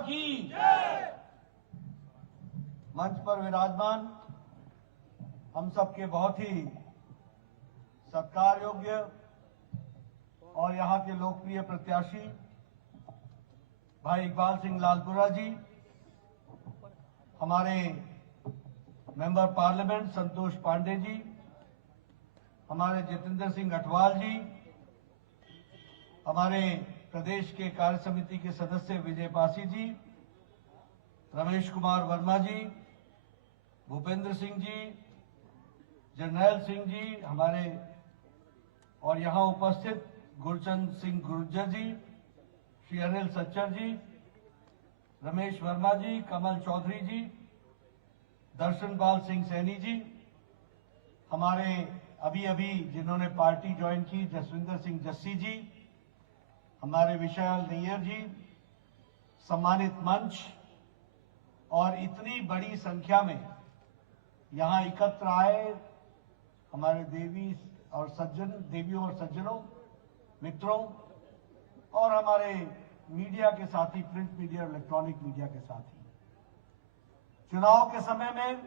की मंच पर विराजमान हम सबके बहुत ही सत्कार योग्य और यहाँ के लोकप्रिय प्रत्याशी भाई इकबाल सिंह लालपुरा जी, हमारे मेंबर पार्लियामेंट संतोष पांडे जी, हमारे जितेंद्र सिंह अटवाल जी, हमारे प्रदेश के कार्य समिति के सदस्य विजय पासी जी, रमेश कुमार वर्मा जी, भूपेंद्र सिंह जी, जरनैल सिंह जी, हमारे और यहाँ उपस्थित गुरचंद सिंह गुर्जर जी, श्री अनिल सच्चर जी, रमेश वर्मा जी, कमल चौधरी जी, दर्शनपाल सिंह सैनी जी, हमारे अभी अभी जिन्होंने पार्टी ज्वाइन की जसविंदर सिंह जस्सी जी, हमारे विशाल नैयर जी, सम्मानित मंच और इतनी बड़ी संख्या में यहाँ एकत्र आए हमारे देवियों और सज्जनों, मित्रों और हमारे मीडिया के साथी, प्रिंट मीडिया और इलेक्ट्रॉनिक मीडिया के साथी। चुनाव के समय में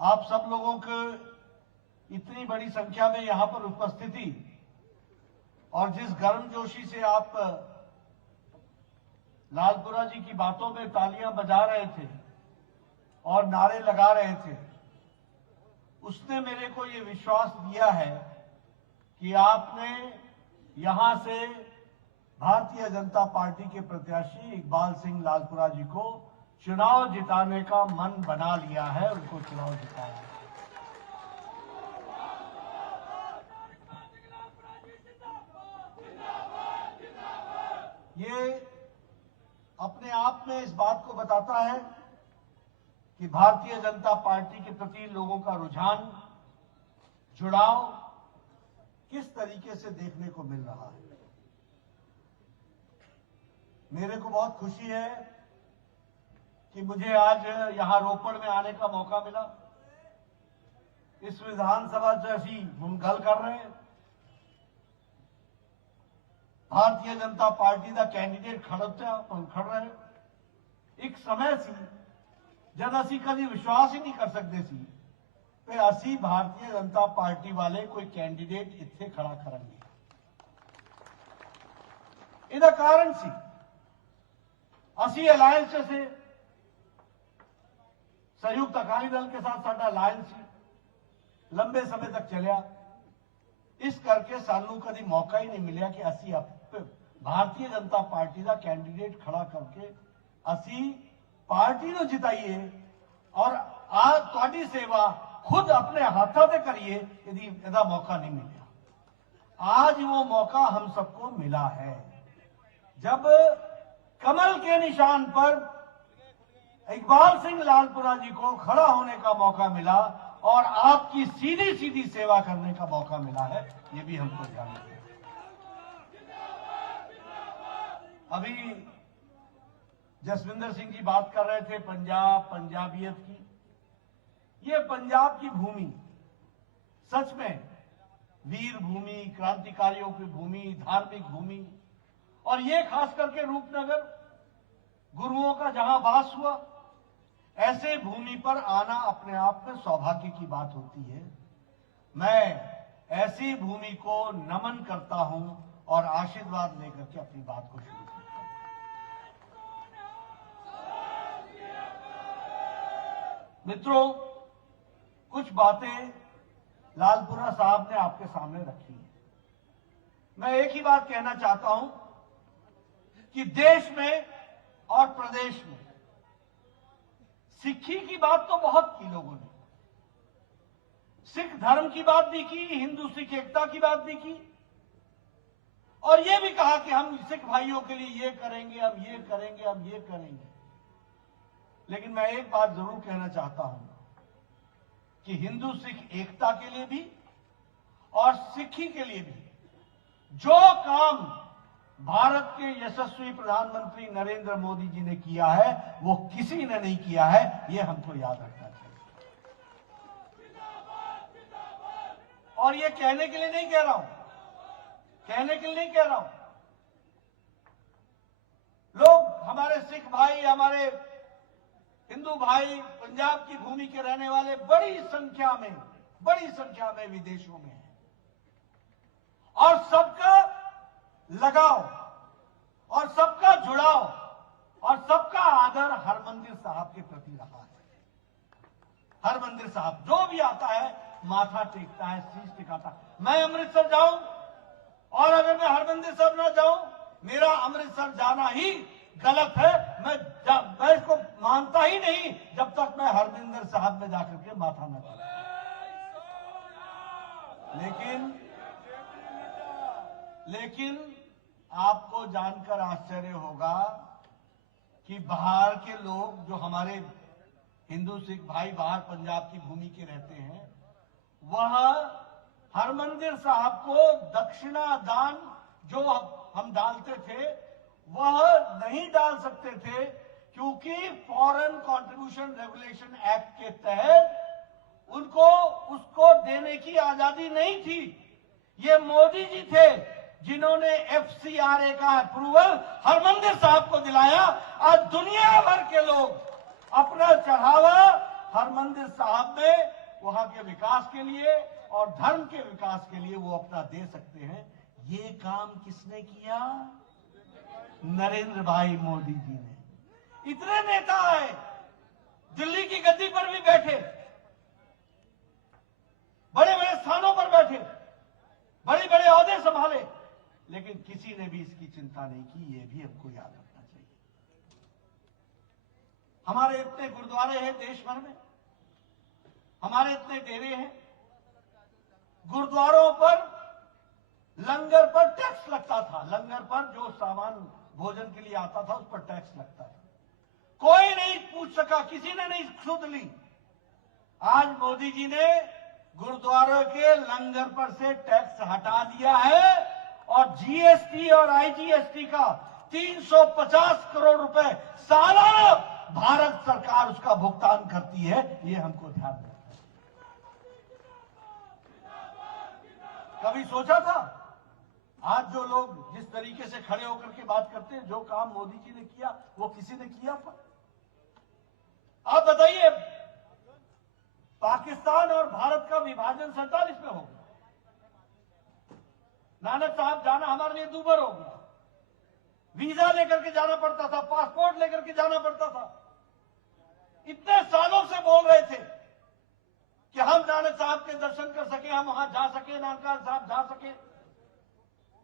आप सब लोगों को इतनी बड़ी संख्या में यहां पर उपस्थिति और जिस गर्मजोशी से आप लालपुरा जी की बातों में तालियां बजा रहे थे और नारे लगा रहे थे, उसने मेरे को ये विश्वास दिया है कि आपने यहां से भारतीय जनता पार्टी के प्रत्याशी इकबाल सिंह लालपुरा जी को चुनाव जिताने का मन बना लिया है, उनको चुनाव जिताया है। ये अपने आप में इस बात को बताता है कि भारतीय जनता पार्टी के प्रति लोगों का रुझान, जुड़ाव किस तरीके से देखने को मिल रहा है। मेरे को बहुत खुशी है कि मुझे आज यहां रोपड़ में आने का मौका मिला। इस विधानसभा से असी हम गल कर रहे हैं, भारतीय जनता पार्टी का कैंडिडेट खड़ रहे। एक समय सी जब असी कभी विश्वास ही नहीं कर सकते सी कि असी भारतीय जनता पार्टी वाले कोई कैंडिडेट इत्थे खड़ा करेंगे। इहदा कारण सी असी अलायंस से संयुक्त अकाली दल के साथ साडा अलायंस लंबे समय तक चलिया। इस करके सानू कभी मौका ही नहीं मिला कि असी भारतीय जनता पार्टी का कैंडिडेट खड़ा करके असी पार्टी को जिताइए और आज तुहाडी सेवा खुद अपने हाथों से करिए। यदा मौका नहीं मिला, आज वो मौका हम सबको मिला है जब कमल के निशान पर इकबाल सिंह लालपुरा जी को खड़ा होने का मौका मिला और आपकी सीधी सीधी सेवा करने का मौका मिला है। ये भी हमको ध्यान रखना है। अभी जसविंदर सिंह जी बात कर रहे थे पंजाबियत की। ये पंजाब की भूमि सच में वीर भूमि, क्रांतिकारियों की भूमि, धार्मिक भूमि, और ये खास करके रूपनगर गुरुओं का जहां वास हुआ, ऐसे भूमि पर आना अपने आप में सौभाग्य की बात होती है। मैं ऐसी भूमि को नमन करता हूं और आशीर्वाद लेकर के अपनी बात को शुरू करता हूं। मित्रों, कुछ बातें लालपुरा साहब ने आपके सामने रखी है। मैं एक ही बात कहना चाहता हूं कि देश में और प्रदेश में सिक्खी की बात तो बहुत की लोगों ने, सिख धर्म की बात भी की, हिंदू सिख एकता की बात भी की, और यह भी कहा कि हम सिख भाइयों के लिए ये करेंगे, हम ये करेंगे, हम ये करेंगे। लेकिन मैं एक बात जरूर कहना चाहता हूं कि हिंदू सिख एकता के लिए भी और सिक्खी के लिए भी जो काम भारत के यशस्वी प्रधानमंत्री नरेंद्र मोदी जी ने किया है वो किसी ने नहीं किया है, ये हमको याद रखना चाहिए। और ये कहने के लिए नहीं कह रहा हूं, कहने के लिए नहीं कह रहा हूं। लोग हमारे सिख भाई, हमारे हिंदू भाई पंजाब की भूमि के रहने वाले बड़ी संख्या में विदेशों में हैं और सबका लगाव और सबका जुड़ाव और सबका आदर हरमंदिर साहब के प्रति रहा है। हरमंदिर साहब जो भी आता है माथा टेकता है, शीश टिकाता है। मैं अमृतसर जाऊं और अगर मैं हरमंदिर साहब ना जाऊं, मेरा अमृतसर जाना ही गलत है। मैं इसको मानता ही नहीं जब तक मैं हरमंदिर साहब में जाकर के माथा न टेकूं। लेकिन आपको जानकर आश्चर्य होगा कि बाहर के लोग, जो हमारे हिंदू सिख भाई बाहर पंजाब की भूमि के रहते हैं, वह हरमंदिर साहब को दक्षिणा दान जो हम डालते थे वह नहीं डाल सकते थे, क्योंकि फॉरेन कंट्रीब्यूशन रेगुलेशन एक्ट के तहत उनको उसको देने की आजादी नहीं थी। ये मोदी जी थे जिन्होंने FCRA का अप्रूवल हरमंदिर साहब को दिलाया। आज दुनिया भर के लोग अपना चढ़ावा हरमंदिर साहब में वहां के विकास के लिए और धर्म के विकास के लिए वो अपना दे सकते हैं। ये काम किसने किया? नरेंद्र भाई मोदी जी ने। इतने नेता आए, दिल्ली की गद्दी पर भी बैठे, बड़े बड़े स्थानों पर बैठे, बड़े बड़े ओहदे संभाले, लेकिन किसी ने भी इसकी चिंता नहीं की। ये भी हमको याद रखना चाहिए। हमारे इतने गुरुद्वारे हैं देश भर में, हमारे इतने डेरे हैं। गुरुद्वारों पर लंगर पर टैक्स लगता था। लंगर पर जो सामान भोजन के लिए आता था उस पर टैक्स लगता था। कोई नहीं पूछ सका, किसी ने नहीं सुध ली। आज मोदी जी ने गुरुद्वारों के लंगर पर से टैक्स हटा दिया है और GST और IGST का 350 करोड़ रुपए सालाना भारत सरकार उसका भुगतान करती है। ये हमको ध्यान रखना है। कभी सोचा था? आज जो लोग जिस तरीके से खड़े होकर के बात करते हैं, जो काम मोदी जी ने किया वो किसी ने किया था? आप बताइए, पाकिस्तान और भारत का विभाजन 47 में हो गया। नानक साहब जाना हमारे लिए दूभर हो गया। वीजा लेकर के जाना पड़ता था, पासपोर्ट लेकर के जाना पड़ता था। इतने सालों से बोल रहे थे कि हम नानक साहब के दर्शन कर सके, हम वहां जा सके, नानक साहब जा सके।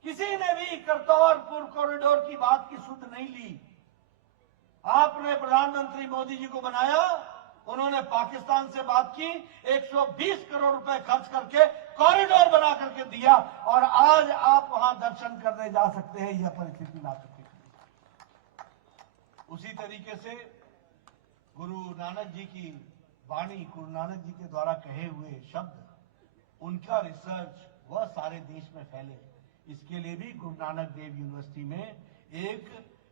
किसी ने भी करतारपुर कॉरिडोर की बात की सुध नहीं ली। आपने प्रधानमंत्री मोदी जी को बनाया, उन्होंने पाकिस्तान से बात की, 120 करोड़ रुपए खर्च करके कॉरिडोर बना करके दिया और आज आप वहां दर्शन करने जा सकते हैं। यह परिस्थिति ला चुकी है। उसी तरीके से गुरु नानक जी की वाणी, गुरु नानक जी के द्वारा कहे हुए शब्द, उनका रिसर्च वह सारे देश में फैले। इसके लिए भी गुरु नानक देव यूनिवर्सिटी में एक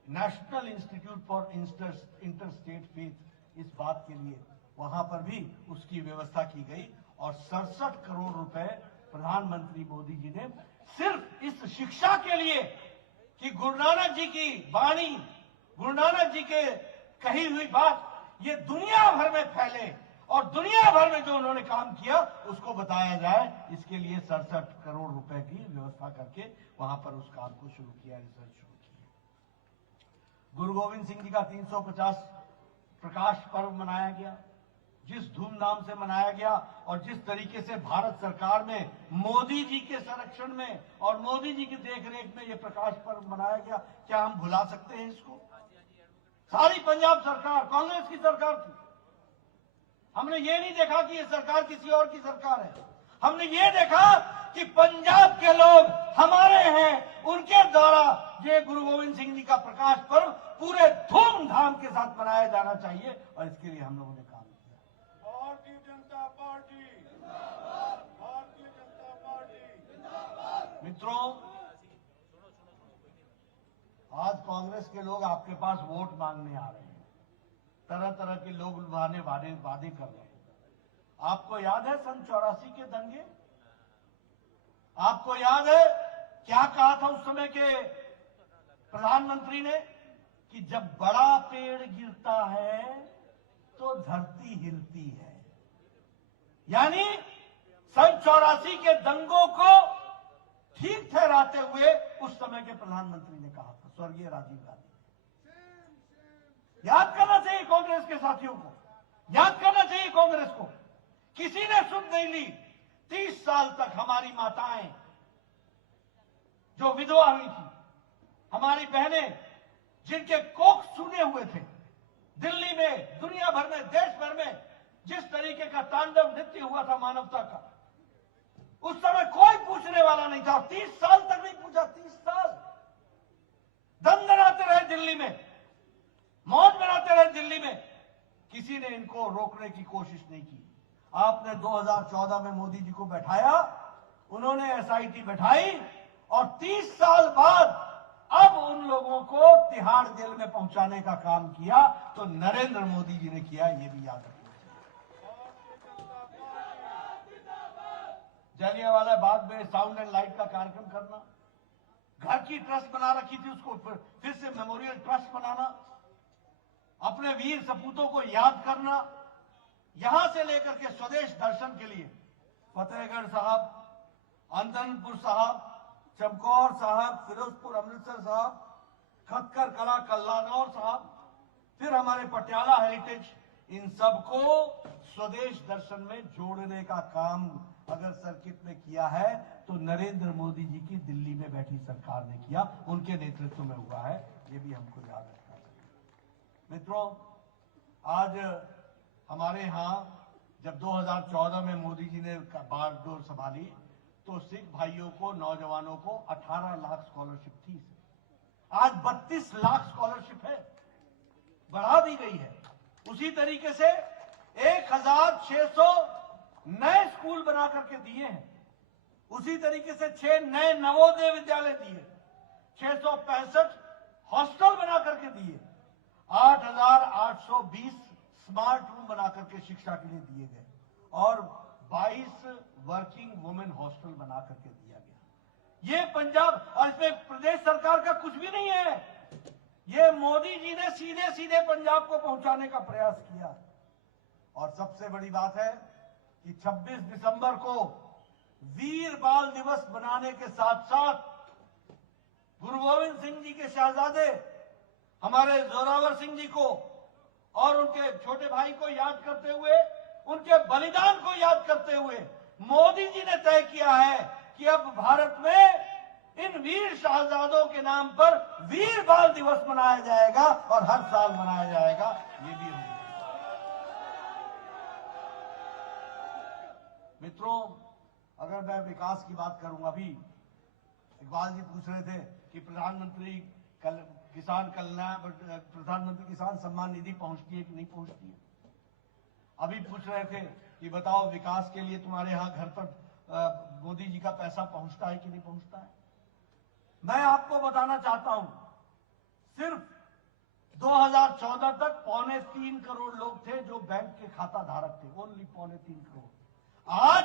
national institute for interstate faith, इस बात के लिए वहां पर भी उसकी व्यवस्था की गई और 67 करोड़ रुपए प्रधानमंत्री मोदी जी ने सिर्फ इस शिक्षा के लिए कि गुरु नानक जी की वाणी, गुरु नानक जी के कही हुई बात ये दुनिया भर में फैले और दुनिया भर में जो उन्होंने काम किया उसको बताया जाए, इसके लिए 67 करोड़ रुपए की व्यवस्था करके वहां पर उस काम को शुरू किया, रिसर्च शुरू की। गुरु गोविंद सिंह जी का 350 प्रकाश पर्व मनाया गया। जिस धूमधाम से मनाया गया और जिस तरीके से भारत सरकार में मोदी जी के संरक्षण में और मोदी जी की देखरेख में यह प्रकाश पर्व मनाया गया, क्या हम भुला सकते हैं इसको? सारी पंजाब सरकार कांग्रेस की सरकार थी। हमने ये नहीं देखा कि ये सरकार किसी और की सरकार है। हमने ये देखा कि पंजाब के लोग हमारे हैं, उनके द्वारा ये गुरु गोविंद सिंह जी का प्रकाश पर्व पूरे धूमधाम के साथ मनाया जाना चाहिए और इसके लिए हम लोगों ने काम किया। भारतीय जनता पार्टी जिंदाबाद, भारतीय जनता पार्टी जिंदाबाद। मित्रों, आज कांग्रेस के लोग आपके पास वोट मांगने आ रहे हैं। तरह तरह के लोग लुभाने वादे कर रहे हैं। आपको याद है सन 84 के दंगे? आपको याद है क्या कहा था उस समय के प्रधानमंत्री ने? कि जब बड़ा पेड़ गिरता है तो धरती हिलती है। यानी सन 84 के दंगों को ठीक ठहराते हुए उस समय के प्रधानमंत्री ने कहा था, स्वर्गीय राजीव गांधी। याद करना चाहिए कांग्रेस के साथियों को, याद करना चाहिए कांग्रेस को। किसी ने सुध नहीं ली। 30 साल तक हमारी माताएं जो विधवा हुई थी, हमारी बहनें जिनके कोख सूने हुए थे, दिल्ली में, दुनिया भर में, देश भर में जिस तरीके का तांडव नृत्य हुआ था मानवता का, उस समय कोई पूछने वाला नहीं था। 30 साल तक नहीं पूछा। 30 साल दंदनाते रहे दिल्ली में, मौज बनाते रहे दिल्ली में। किसी ने इनको रोकने की कोशिश नहीं की। आपने 2014 में मोदी जी को बैठाया, उन्होंने एसआईटी बैठाई और 30 साल बाद अब उन लोगों को तिहाड़ जेल में पहुंचाने का काम किया तो नरेंद्र मोदी जी ने किया। ये भी याद रखना। जलियांवाला बाग में साउंड एंड लाइट का कार्यक्रम करना, घर की ट्रस्ट बना रखी थी, उसको फिर से मेमोरियल ट्रस्ट बनाना, अपने वीर सपूतों को याद करना, यहां से लेकर के स्वदेश दर्शन के लिए फतेहगढ़ साहब, अंदनपुर साहब, चमकौर साहब, फिरोजपुर अमृतसर साहब, खक्कर कला कल्लानौर साहब, फिर हमारे पटियाला हेरिटेज, इन सबको स्वदेश दर्शन में जोड़ने का काम अगर सर्किट में किया है तो नरेंद्र मोदी जी की दिल्ली में बैठी सरकार ने किया, उनके नेतृत्व में हुआ है। ये भी हमको याद रखना चाहिए। मित्रों, आज हमारे यहां जब 2014 में मोदी जी ने बागडोर संभाली तो सिख भाइयों को, नौजवानों को 18 लाख स्कॉलरशिप थी। आज 32 लाख स्कॉलरशिप है, बढ़ा दी गई है। उसी तरीके से 1600 नए स्कूल बना करके दिए हैं। उसी तरीके से 6 नए नवोदय विद्यालय दिए, 665 हॉस्टल बना करके दिए, 8820 स्मार्ट रूम बना करके शिक्षा के लिए दिए गए और 22 वर्किंग वुमेन हॉस्टल बना करके दिया गया। ये पंजाब, और इसमें प्रदेश सरकार का कुछ भी नहीं है। ये मोदी जी ने सीधे सीधे पंजाब को पहुंचाने का प्रयास किया। और सबसे बड़ी बात है कि 26 दिसंबर को वीर बाल दिवस बनाने के साथ साथ गुरु गोविंद सिंह जी के शहजादे हमारे जोरावर सिंह जी को और उनके छोटे भाई को याद करते हुए, उनके बलिदान को याद करते हुए मोदी जी ने तय किया है कि अब भारत में इन वीर शहजादों के नाम पर वीर बाल दिवस मनाया जाएगा और हर साल मनाया जाएगा। ये भी होगा। मित्रों, अगर मैं विकास की बात करूं, अभी इकबाल जी पूछ रहे थे कि प्रधानमंत्री किसान सम्मान निधि पहुंचती है कि नहीं पहुंचती है। अभी पूछ रहे थे कि बताओ विकास के लिए तुम्हारे यहां घर पर मोदी जी का पैसा पहुंचता है कि नहीं पहुंचता है। मैं आपको बताना चाहता हूं, सिर्फ 2014 तक 3.25 करोड़ लोग थे जो बैंक के खाता धारक थे, ओनली 3.25 करोड़। आज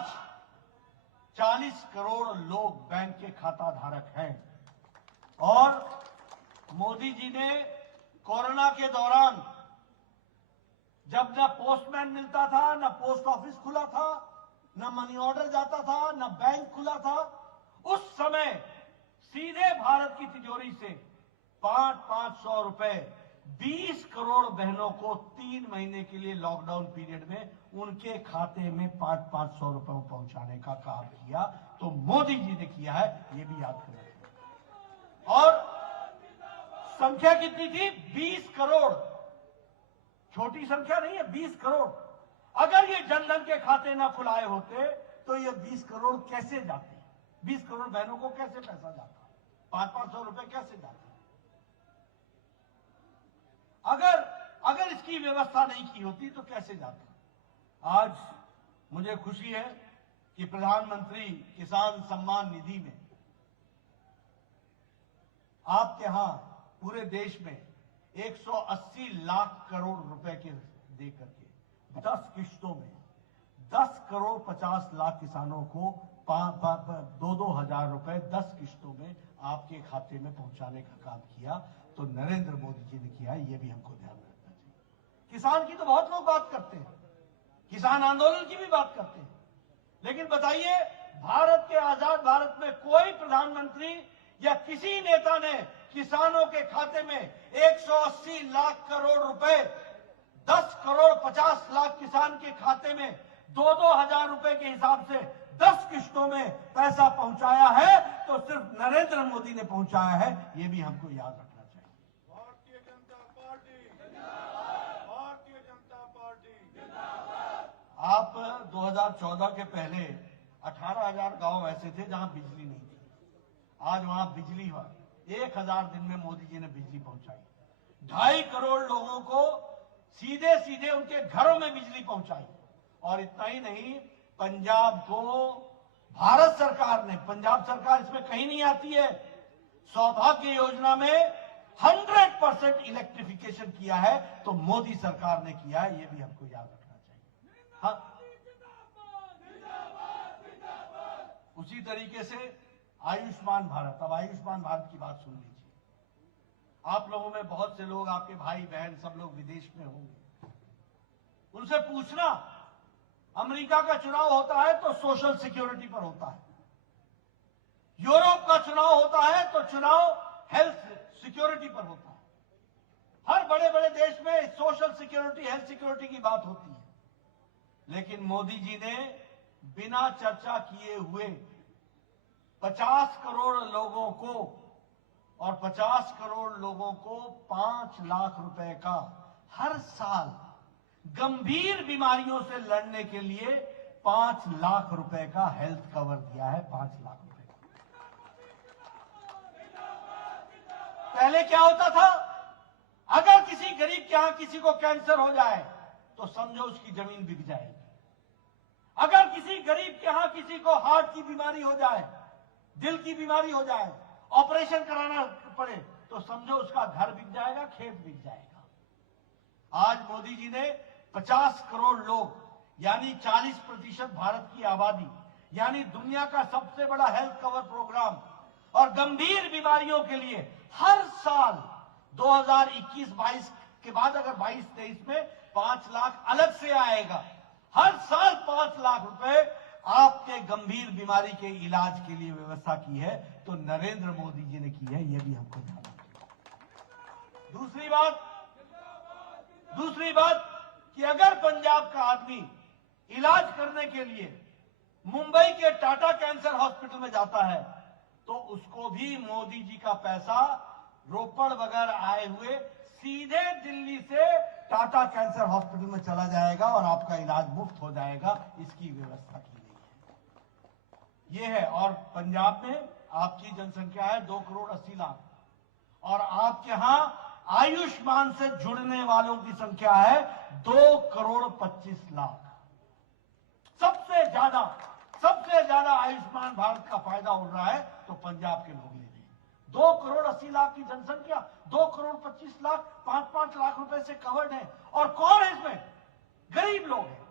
40 करोड़ लोग बैंक के खाता धारक हैं। और मोदी जी ने कोरोना के दौरान जब न पोस्टमैन मिलता था, न पोस्ट ऑफिस खुला था, न मनी ऑर्डर जाता था, न बैंक खुला था, उस समय सीधे भारत की तिजोरी से 500 रुपए 20 करोड़ बहनों को 3 महीने के लिए लॉकडाउन पीरियड में उनके खाते में 500 रुपए पहुंचाने का काम किया। तो मोदी जी ने किया है, ये भी याद करना चाहिए। और संख्या कितनी थी? 20 करोड़। छोटी संख्या नहीं है, 20 करोड़। अगर ये जनधन के खाते ना खुलाए होते तो ये 20 करोड़ कैसे जाते? 20 करोड़ बहनों को कैसे पैसा जाता? 500 रुपए कैसे जाते? अगर इसकी व्यवस्था नहीं की होती तो कैसे जाते? आज मुझे खुशी है कि प्रधानमंत्री किसान सम्मान निधि में आपके यहां पूरे देश में 180 लाख करोड़ रुपए के दे करके 10 किश्तों में 10 करोड़ 50 लाख किसानों को 2-2 हजार रुपए 10 किश्तों में आपके खाते में पहुंचाने का काम किया। तो तो नरेंद्र मोदी जी ने किया है, ये भी हमको ध्यान रखना चाहिए। किसान की तो बहुत लोग बात करते हैं, किसान आंदोलन की भी बात करते हैं, लेकिन बताइए भारत के आजाद भारत में कोई प्रधानमंत्री या किसी नेता ने किसानों के खाते में 180 लाख करोड़ रुपए, 10 करोड़ 50 लाख किसान के खाते में 2-2 हजार रुपए के हिसाब से 10 किश्तों में पैसा पहुंचाया है तो सिर्फ नरेंद्र मोदी ने पहुंचाया है, ये भी हमको याद रखना चाहिए। भारतीय जनता पार्टी जिंदाबाद, भारतीय जनता पार्टी जिंदाबाद। आप 2014 के पहले 18,000 गांव ऐसे थे जहां बिजली नहीं थी, आज वहां बिजली हुआ। 1,000 दिन में मोदी जी ने बिजली पहुंचाई, 2.5 करोड़ लोगों को सीधे सीधे उनके घरों में बिजली पहुंचाई। और इतना ही नहीं, पंजाब को भारत सरकार ने, पंजाब सरकार इसमें कहीं नहीं आती है, सौभाग्य योजना में 100% इलेक्ट्रिफिकेशन किया है तो मोदी सरकार ने किया है, ये भी हमको याद रखना चाहिए। हाँ, उसी तरीके से आयुष्मान भारत, अब आयुष्मान भारत की बात सुन लीजिए। आप लोगों में बहुत से लोग, आपके भाई बहन सब लोग विदेश में होंगे, उनसे पूछना, अमेरिका का चुनाव होता है तो सोशल सिक्योरिटी पर होता है, यूरोप का चुनाव होता है तो चुनाव हेल्थ सिक्योरिटी पर होता है। हर बड़े बड़े देश में सोशल सिक्योरिटी, हेल्थ सिक्योरिटी की बात होती है, लेकिन मोदी जी ने बिना चर्चा किए हुए 50 करोड़ लोगों को, और 50 करोड़ लोगों को 5 लाख रुपए का हर साल गंभीर बीमारियों से लड़ने के लिए 5 लाख रुपए का हेल्थ कवर दिया है। 5 लाख रुपए का। पहले क्या होता था, अगर किसी गरीब के यहां किसी को कैंसर हो जाए तो समझो उसकी जमीन बिक जाएगी। अगर किसी गरीब के यहां किसी को हार्ट की बीमारी हो जाए, दिल की बीमारी हो जाए, ऑपरेशन कराना पड़े तो समझो उसका घर बिक जाएगा, खेत बिक जाएगा। आज मोदी जी ने 50 करोड़ लोग, यानी 40% भारत की आबादी, यानी दुनिया का सबसे बड़ा हेल्थ कवर प्रोग्राम, और गंभीर बीमारियों के लिए हर साल 2021-22 के बाद अगर 22-23 में 5 लाख अलग से आएगा, हर साल 5 लाख रुपए आपके गंभीर बीमारी के इलाज के लिए व्यवस्था की है तो नरेंद्र मोदी जी ने की है, यह भी हमको ध्यान रखना। दूसरी बात कि अगर पंजाब का आदमी इलाज करने के लिए मुंबई के टाटा कैंसर हॉस्पिटल में जाता है तो उसको भी मोदी जी का पैसा रोपड़ वगैरह आए हुए सीधे दिल्ली से टाटा कैंसर हॉस्पिटल में चला जाएगा और आपका इलाज मुफ्त हो जाएगा, इसकी व्यवस्था की गई है। ये है। और पंजाब में आपकी जनसंख्या है 2 करोड़ 80 लाख, और आपके यहां आयुष्मान से जुड़ने वालों की संख्या है 2 करोड़ 25 लाख। सबसे ज्यादा आयुष्मान भारत का फायदा उठ रहा है तो पंजाब के लोग ले रहे हैं। 2 करोड़ 80 लाख की जनसंख्या, 2 करोड़ 25 लाख, 5-5 लाख रुपए से कवर्ड है। और कौन है इसमें? गरीब लोग हैं,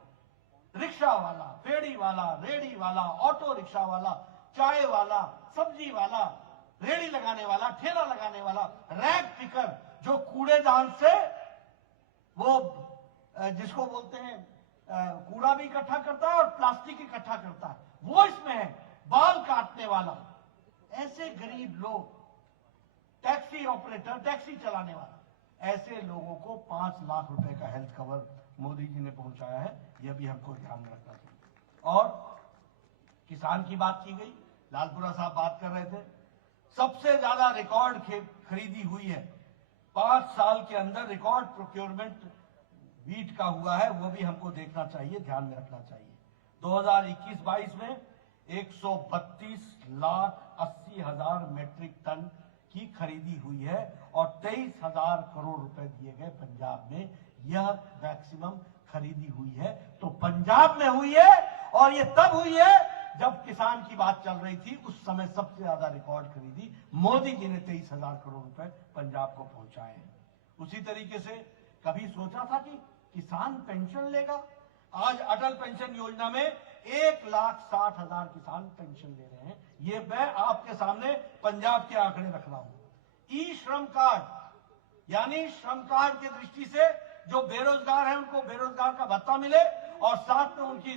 रिक्शा वाला, फेड़ी वाला, रेड़ी वाला, ऑटो रिक्शा वाला, चाय वाला, सब्जी वाला, रेड़ी लगाने वाला, ठेला लगाने वाला, रैग पिकर, जो कूड़ेदान से वो जिसको बोलते हैं कूड़ा भी इकट्ठा करता है और प्लास्टिक इकट्ठा करता है, वो इसमें है। बाल काटने वाला, ऐसे गरीब लोग, टैक्सी ऑपरेटर, टैक्सी चलाने वाला, ऐसे लोगों को 5 लाख रुपए का हेल्थ कवर मोदी जी ने पहुंचाया है, यह भी हमको ध्यान रखना चाहिए। और किसान की बात की गई, लालपुरा साहब बात कर रहे थे, सबसे ज्यादा रिकॉर्ड खरीदी हुई है 5 साल के अंदर, रिकॉर्ड प्रोक्योरमेंट वीट का हुआ है, वो भी हमको देखना चाहिए, ध्यान में रखना चाहिए। 2021-22 में 132,80,000 मेट्रिक टन की खरीदी हुई है और 23,000 करोड़ रुपए दिए गए पंजाब में। यह मैक्सिमम खरीदी हुई है तो पंजाब में हुई है, और ये तब हुई है जब किसान की बात चल रही थी, उस समय सबसे ज्यादा रिकॉर्ड खरीदी मोदी जी ने 23,000 करोड़ रुपए पंजाब को पहुंचाए हैं। उसी तरीके से कभी सोचा था कि किसान पेंशन लेगा? आज अटल पेंशन योजना में 1,60,000 किसान पेंशन ले रहे हैं। ये मैं आपके सामने पंजाब के आंकड़े रख रहा हूं। ई श्रम कार्ड यानी श्रम कार्ड की दृष्टि से जो बेरोजगार हैं उनको बेरोजगार का भत्ता मिले और साथ में उनकी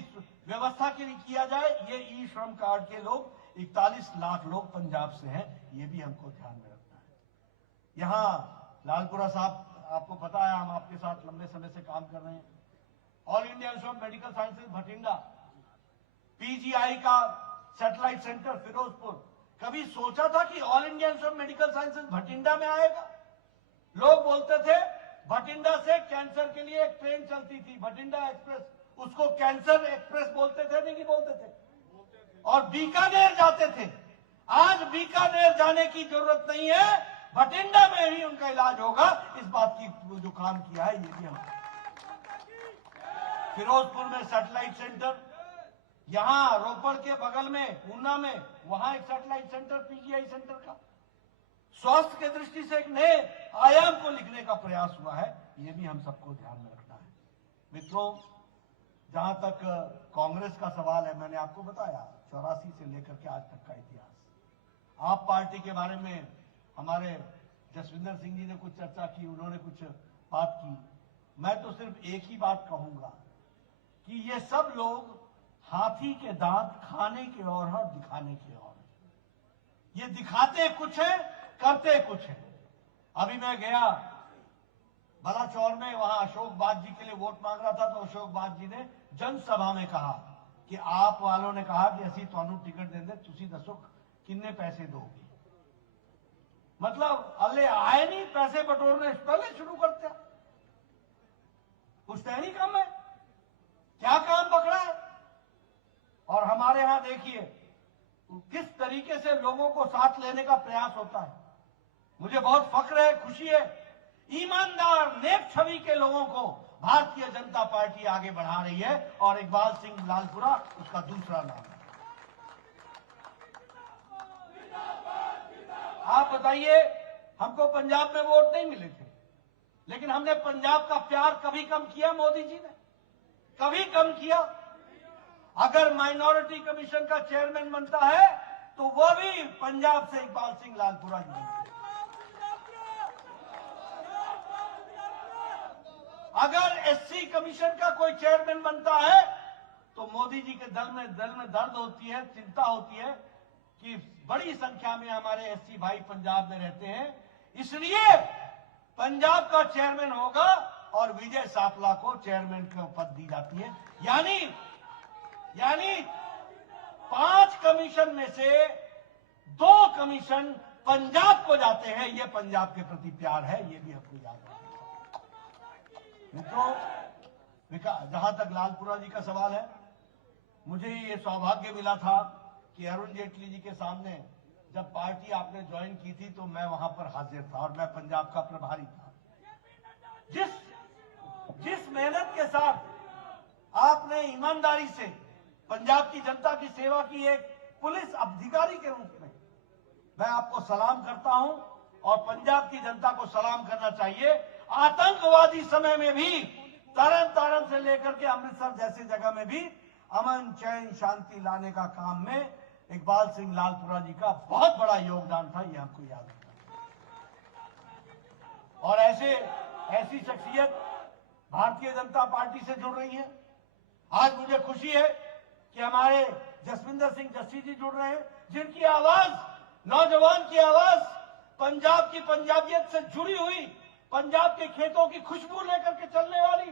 व्यवस्था के लिए किया जाए। ये ई श्रम कार्ड के लोग 41 लाख लोग पंजाब से हैं, ये भी हमको ध्यान में रखना है। यहाँ लालपुरा साहब, आपको पता है हम आपके साथ लंबे समय से काम कर रहे हैं। All India institute of medical sciences Bathinda, PGI का सैटेलाइट सेंटर फिरोजपुर, कभी सोचा था कि all India institute of medical sciences Bathinda में आएगा? लोग बोलते थे भटिंडा से कैंसर के लिए एक ट्रेन चलती थी, भटिंडा एक्सप्रेस, उसको कैंसर एक्सप्रेस बोलते थे, नहीं बोलते थे, और बीकानेर जाते थे। आज बीकानेर जाने की जरूरत नहीं है, भटिंडा में ही उनका इलाज होगा। इस बात की जो काम किया है, ये भी हम फिरोजपुर में सैटेलाइट सेंटर, यहां रोपड़ के बगल में ऊना में वहां एक सैटेलाइट सेंटर पीजीआई सेंटर का, स्वास्थ्य के दृष्टि से एक नए आयाम को लिखने का प्रयास हुआ है, ये भी हम सबको ध्यान में रखना है। मित्रों, जहां तक कांग्रेस का सवाल है, मैंने आपको बताया 84 से लेकर के आज तक का इतिहास। आप पार्टी के बारे में हमारे जसविंदर सिंह जी ने कुछ चर्चा की, उन्होंने कुछ बात की। मैं तो सिर्फ एक ही बात कहूंगा कि ये सब लोग हाथी के दांत खाने की ओर और दिखाने की ओर, ये दिखाते कुछ है, करते कुछ है। अभी मैं गया बलाचौर में, वहां अशोक बाज जी के लिए वोट मांग रहा था, तो अशोक बाज जी ने जनसभा में कहा कि आप वालों ने कहा कि असी तुहानू टिकट देंगे, तुसी दसो किन्ने पैसे दोगे। मतलब अल्ले आए नहीं, पैसे बटोरने पहले शुरू करते हैं। पुश्तैनी काम है, क्या काम पकड़ा है? और हमारे यहां देखिए किस तरीके से लोगों को साथ लेने का प्रयास होता है। मुझे बहुत फख्र है, खुशी है, ईमानदार नेक छवि के लोगों को भारतीय जनता पार्टी आगे बढ़ा रही है, और इकबाल सिंह लालपुरा उसका दूसरा नाम है। आप बताइए, हमको पंजाब में वोट नहीं मिले थे, लेकिन हमने पंजाब का प्यार कभी कम किया? मोदी जी ने कभी कम किया? अगर माइनॉरिटी कमीशन का चेयरमैन बनता है तो वह भी पंजाब से इकबाल सिंह लालपुरा जी बनते। अगर एससी कमीशन का कोई चेयरमैन बनता है तो मोदी जी के दिल में दर्द होती है, चिंता होती है कि बड़ी संख्या में हमारे एससी भाई पंजाब में रहते हैं, इसलिए पंजाब का चेयरमैन होगा और विजय सापला को चेयरमैन का पद दी जाती है। यानी 5 कमीशन में से 2 कमीशन पंजाब को जाते हैं। ये पंजाब के प्रति प्यार है, ये भी हमको याद रखना। मित्रों, जहां तक लालपुरा जी का सवाल है, मुझे ये सौभाग्य मिला था कि अरुण जेटली जी के सामने जब पार्टी आपने ज्वाइन की थी तो मैं वहां पर हाजिर था और मैं पंजाब का प्रभारी था। जिस मेहनत के साथ आपने ईमानदारी से पंजाब की जनता की सेवा की एक पुलिस अधिकारी के रूप में, मैं आपको सलाम करता हूं और पंजाब की जनता को सलाम करना चाहिए। आतंकवादी समय में भी तरन से लेकर के अमृतसर जैसी जगह में भी अमन चैन शांति लाने का काम में इकबाल सिंह लालपुरा जी का बहुत बड़ा योगदान था, ये हमको याद है। और ऐसी शख्सियत भारतीय जनता पार्टी से जुड़ रही है। आज मुझे खुशी है कि हमारे जसविंदर सिंह जस्सी जी जुड़ रहे हैं, जिनकी आवाज, नौजवान की आवाज, पंजाब की पंजाबियत से जुड़ी हुई, पंजाब के खेतों की खुशबू लेकर के चलने वाली,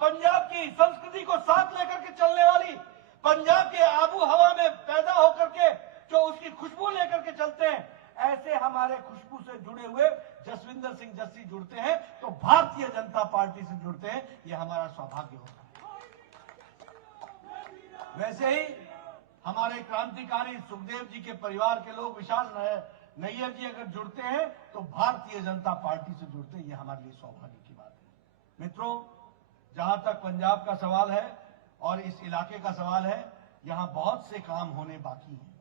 पंजाब की संस्कृति को साथ लेकर के चलने वाली, पंजाब के आबू हवा में पैदा होकर के जो उसकी खुशबू लेकर के चलते हैं, ऐसे हमारे खुशबू से जुड़े हुए जसविंदर सिंह जस्सी जुड़ते हैं तो भारतीय जनता पार्टी से जुड़ते हैं, ये हमारा सौभाग्य होता है। वैसे ही हमारे क्रांतिकारी सुखदेव जी के परिवार के लोग, विशाल नैयर जी अगर जुड़ते हैं तो भारतीय जनता पार्टी से जुड़ते हैं, ये हमारे लिए सौभाग्य की बात है। मित्रों, जहां तक पंजाब का सवाल है और इस इलाके का सवाल है, यहां बहुत से काम होने बाकी हैं।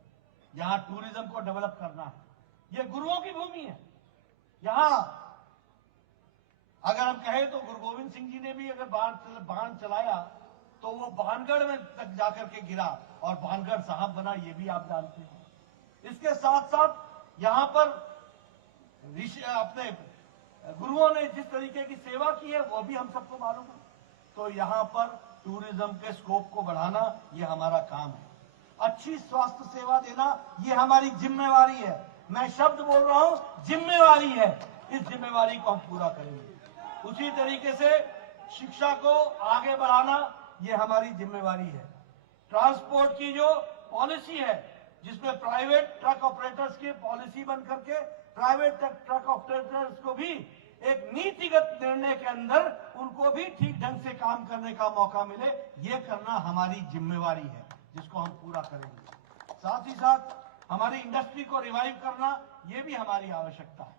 यहां टूरिज्म को डेवलप करना है, ये गुरुओं की भूमि है। यहां अगर हम कहें तो गुरु गोविंद सिंह जी ने भी अगर बाण चलाया तो वो भानगढ़ में तक जाकर के गिरा और भानगढ़ साहब बना, ये भी आप जानते हैं। इसके साथ साथ यहां पर अपने गुरुओं ने जिस तरीके की सेवा की है वो भी हम सबको मालूम है। तो यहाँ पर टूरिज्म के स्कोप को बढ़ाना ये हमारा काम है। अच्छी स्वास्थ्य सेवा देना ये हमारी जिम्मेवारी है। मैं शब्द बोल रहा हूं, जिम्मेवारी है। इस जिम्मेवारी को हम पूरा करेंगे। उसी तरीके से शिक्षा को आगे बढ़ाना ये हमारी जिम्मेवारी है। ट्रांसपोर्ट की जो पॉलिसी है, जिसमें प्राइवेट ट्रक ऑपरेटर्स की पॉलिसी बन करके प्राइवेट ट्रक ऑपरेटर्स को भी एक नीतिगत निर्णय के अंदर उनको भी ठीक ढंग से काम करने का मौका मिले, ये करना हमारी जिम्मेवारी है, जिसको हम पूरा करेंगे। साथ ही साथ हमारी इंडस्ट्री को रिवाइव करना ये भी हमारी आवश्यकता है।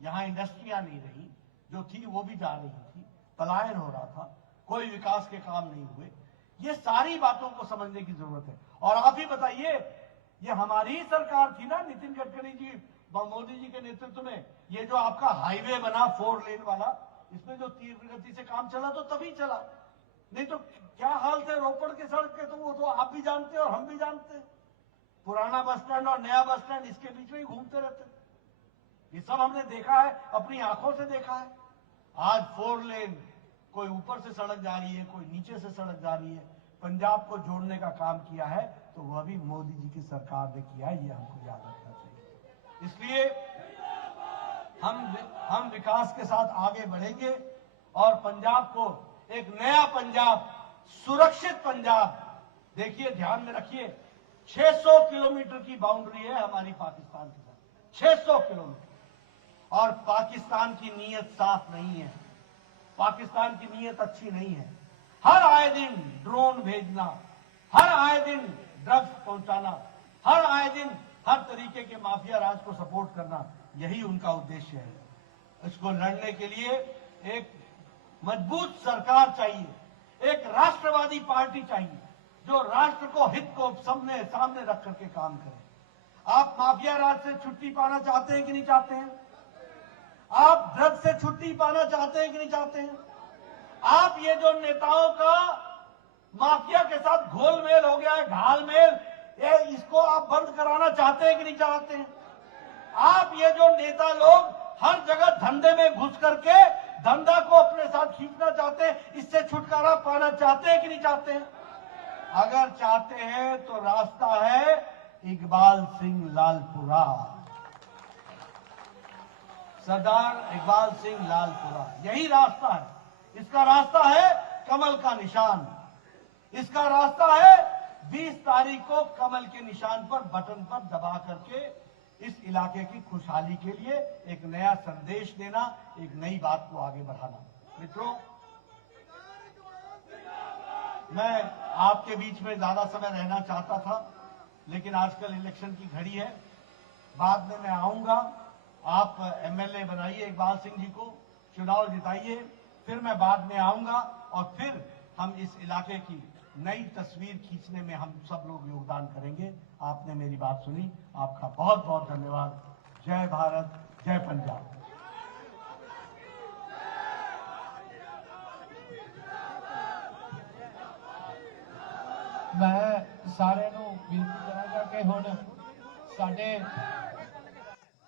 यहाँ इंडस्ट्रियां नहीं रही, जो थी वो भी जा रही थी, पलायन हो रहा था, कोई विकास के काम नहीं हुए। ये सारी बातों को समझने की जरूरत है। और आप ही बताइए, ये हमारी ही सरकार थी ना, नितिन गडकरी जी, मोदी जी के नेतृत्व में ये जो आपका हाईवे बना 4 लेन वाला, इसमें जो तीव्र गति से काम चला तो तभी चला, नहीं तो क्या हाल थे रोपड़ के सड़क के, तो वो तो आप भी जानते हैं और हम भी जानते हैं। पुराना बस स्टैंड और नया बस स्टैंड इसके बीच में ही घूमते रहते, ये सब हमने देखा है, अपनी आंखों से देखा है। आज 4 लेन, कोई ऊपर से सड़क जा रही है, कोई नीचे से सड़क जा रही है, पंजाब को जोड़ने का काम किया है, तो वह भी मोदी जी की सरकार ने किया है, ये हमको याद रखना चाहिए। इसलिए हम विकास के साथ आगे बढ़ेंगे और पंजाब को एक नया पंजाब, सुरक्षित पंजाब। देखिए, ध्यान में रखिए, 600 किलोमीटर की बाउंड्री है हमारी पाकिस्तान के साथ, 600 किलोमीटर। और पाकिस्तान की नीयत साफ नहीं है, पाकिस्तान की नीयत अच्छी नहीं है। हर आए दिन ड्रोन भेजना, हर आए दिन ड्रग्स पहुंचाना, हर आए दिन हर तरीके के माफिया राज को सपोर्ट करना, यही उनका उद्देश्य है। इसको लड़ने के लिए एक मजबूत सरकार चाहिए, एक राष्ट्रवादी पार्टी चाहिए, जो राष्ट्र को हित को सामने रख करके काम करे। आप माफिया राज से छुट्टी पाना चाहते हैं कि नहीं चाहते हैं? आप ड्रग से छुट्टी पाना चाहते हैं कि नहीं चाहते हैं? आप ये जो नेताओं का माफिया के साथ घोलमेल हो गया है, घालमेल, ये इसको आप बंद कराना चाहते हैं कि नहीं चाहते हैं? आप ये जो नेता लोग हर जगह धंधे में घुस करके धंधा को अपने साथ खींचना चाहते हैं, इससे छुटकारा पाना चाहते हैं कि नहीं चाहते हैं? अगर चाहते हैं तो रास्ता है इकबाल सिंह लालपुरा, सरदार इकबाल सिंह लालपुरा, यही रास्ता है। इसका रास्ता है कमल का निशान, इसका रास्ता है 20 तारीख को कमल के निशान पर बटन पर दबा करके इस इलाके की खुशहाली के लिए एक नया संदेश देना, एक नई बात को आगे बढ़ाना। मित्रों, मैं आपके बीच में ज्यादा समय रहना चाहता था, लेकिन आजकल इलेक्शन की घड़ी है, बाद में मैं आऊंगा। आप एमएलए बनाइए इकबाल सिंह जी को, चुनाव जिताइए, फिर मैं बाद में आऊंगा और फिर हम इस इलाके की नई तस्वीर खींचने में हम सब लोग योगदान करेंगे। आपने मेरी बात सुनी, आपका बहुत बहुत धन्यवाद। जय भारत, जय पंजाब। मैं सारे बेनती करांगा कि हुण साडे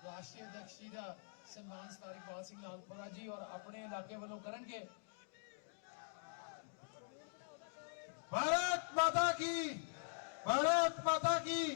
राष्ट्रीय अध्यक्ष जी का सम्मान सरदार इकबाल सिंह लालपुरा जी और अपने इलाके वालों करनगे। भारत माता की, भारत माता की।